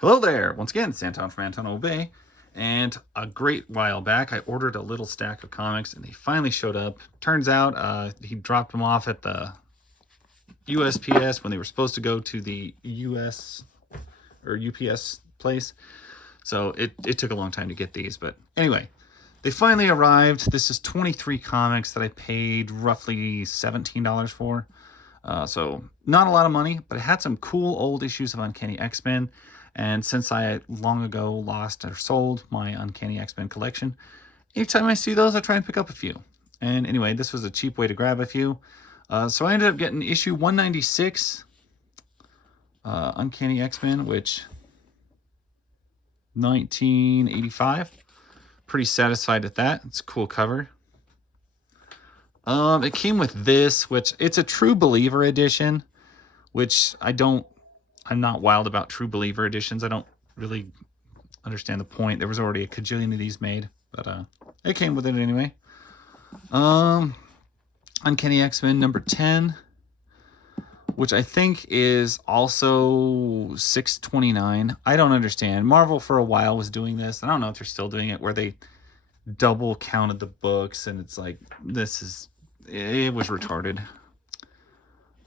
Hello there! Once again, it's Anton from Anton Obey. And a great while back, I ordered a little stack of comics and they finally showed up. Turns out he dropped them off at the USPS when they were supposed to go to the US or UPS place. So it took a long time to get these. But anyway, they finally arrived. This is 23 comics that I paid roughly $17 for. So not a lot of money, but it had some cool old issues of Uncanny X-Men. And since I long ago lost or sold my Uncanny X-Men collection, anytime I see those, I try and pick up a few. And anyway, this was a cheap way to grab a few. So I ended up getting issue 196, Uncanny X-Men, which 1985. Pretty satisfied with that. It's a cool cover. It came with this, which it's a True Believer edition, which I'm not wild about True Believer editions. I don't really understand the point. There was already a cajillion of these made, but it came with it anyway. Uncanny X-Men number 10, which I think is also $6.29. I don't understand. Marvel for a while was doing this. I don't know if they're still doing it, where they double counted the books, and it's like, it was retarded.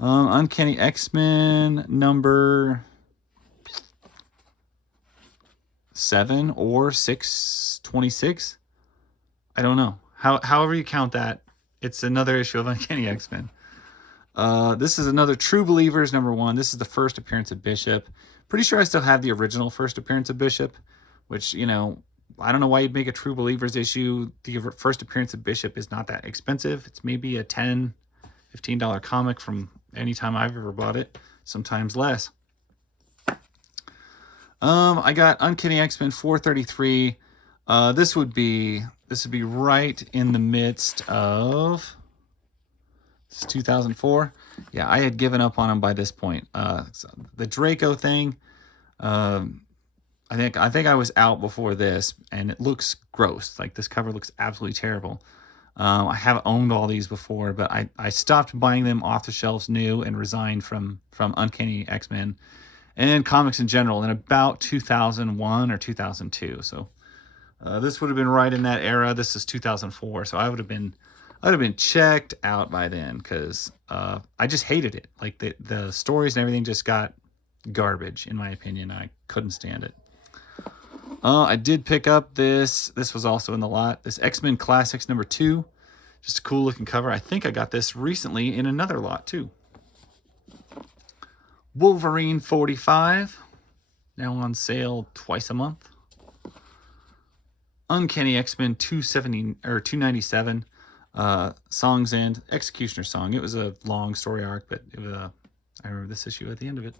Uncanny X-Men number 7 or 626. I don't know. However you count that, it's another issue of Uncanny X-Men. This is another True Believers number 1. This is the first appearance of Bishop. Pretty sure I still have the original first appearance of Bishop, which, you know, I don't know why you'd make a True Believers issue. The first appearance of Bishop is not that expensive. It's maybe a $10, $15 comic from any time I've ever bought it, sometimes less. I got Uncanny X-Men 433. This would be right in the midst of 2004. Yeah, I had given up on them by this point. The Draco thing, I think I was out before this, and it looks gross. Like, this cover looks absolutely terrible. I have owned all these before, but I stopped buying them off the shelves new and resigned from Uncanny X-Men and comics in general in about 2001 or 2002. So this would have been right in that era. This is 2004, so I would have been checked out by then, because I just hated it. Like, the stories and everything just got garbage, in my opinion. I couldn't stand it. I did pick up this. This was also in the lot. This X-Men Classics number 2. Just a cool looking cover. I think I got this recently in another lot too. Wolverine 45. Now on sale twice a month. Uncanny X-Men 270 or 297. Song's End. Executioner Song. It was a long story arc, but I remember this issue at the end of it.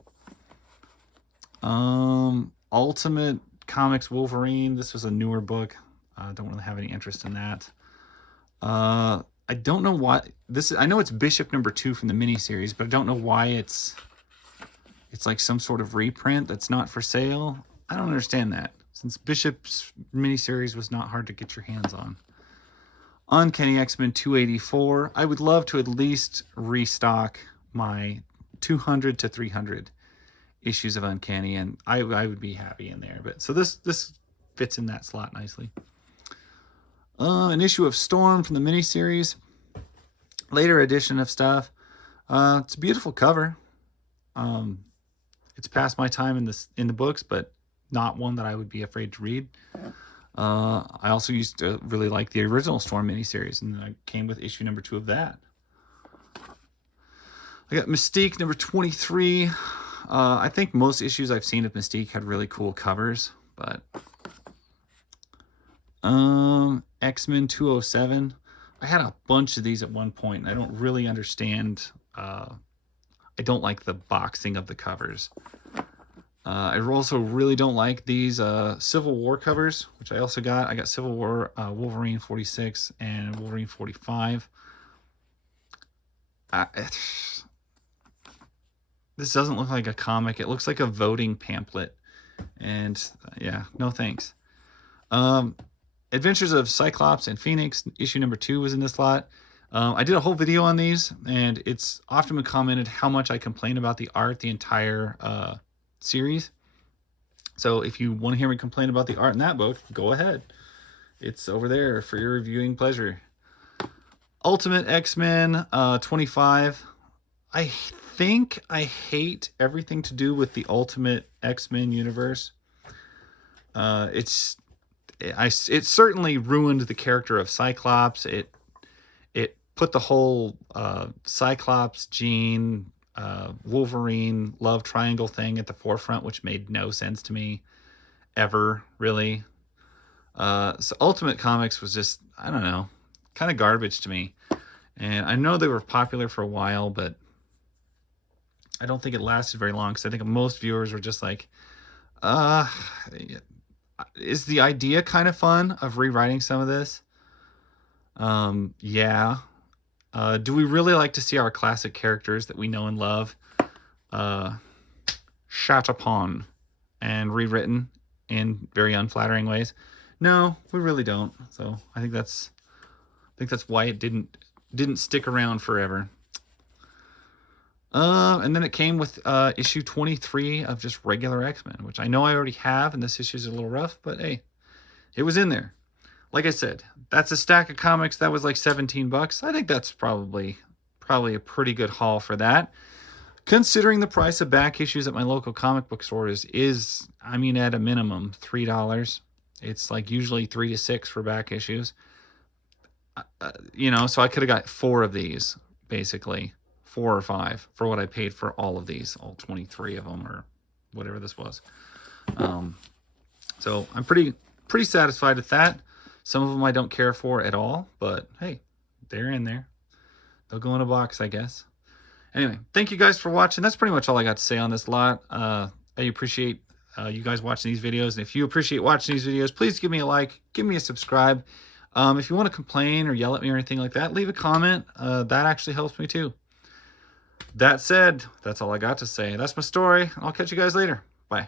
Ultimate Comics Wolverine. This was a newer book. I don't really have any interest in that. I don't know why this is. I know it's Bishop number 2 from the miniseries, but I don't know why it's like some sort of reprint that's not for sale. I don't understand that, since Bishop's miniseries was not hard to get your hands on. Uncanny X-Men 284. I would love to at least restock my 200 to 300 issues of Uncanny, and I would be happy in there. But so this fits in that slot nicely. An issue of Storm from the miniseries, later edition of stuff. It's a beautiful cover. It's past my time in the books, but not one that I would be afraid to read. I also used to really like the original Storm miniseries, and I came with issue number 2 of that. I got Mystique number 23. I think most issues I've seen of Mystique had really cool covers, but X-Men 207. I had a bunch of these at one point, and I don't really understand. I don't like the boxing of the covers. I also really don't like these Civil War covers, which I also got. I got Civil War Wolverine 46 and Wolverine 45. This doesn't look like a comic. It looks like a voting pamphlet. And yeah, no thanks. Adventures of Cyclops and Phoenix, issue number 2 was in this lot. I did a whole video on these, and it's often been commented how much I complain about the art the entire series. So if you want to hear me complain about the art in that book, go ahead. It's over there for your reviewing pleasure. Ultimate X-Men 25. I think I hate everything to do with the Ultimate X-Men universe. It certainly ruined the character of Cyclops. It put the whole Cyclops, Jean, Wolverine love triangle thing at the forefront, which made no sense to me ever, really. So Ultimate Comics was just, I don't know, kind of garbage to me. And I know they were popular for a while, but I don't think it lasted very long, because I think most viewers were just like, is the idea kind of fun of rewriting some of this? Yeah. Do we really like to see our classic characters that we know and love shat upon and rewritten in very unflattering ways? No, we really don't. So I think that's why it didn't stick around forever. And then it came with issue 23 of just regular X-Men, which I know I already have, and this issue's a little rough, but hey, it was in there. Like I said, that's a stack of comics that was like 17 bucks. I think that's probably a pretty good haul for that. Considering the price of back issues at my local comic book stores is, I mean, at a minimum $3. It's like usually $3 to $6 for back issues. You know, so I could have got 4 of these, basically. 4 or 5 for what I paid for all of these, all 23 of them, or whatever this was. So I'm pretty satisfied with that. Some of them I don't care for at all, but hey, they're in there. They'll go in a box, I guess. Anyway, thank you guys for watching. That's pretty much all I got to say on this lot. I appreciate you guys watching these videos. And if you appreciate watching these videos, please give me a like, give me a subscribe. If you want to complain or yell at me or anything like that, leave a comment. That actually helps me too. That said, that's all I got to say. That's my story. I'll catch you guys later. Bye.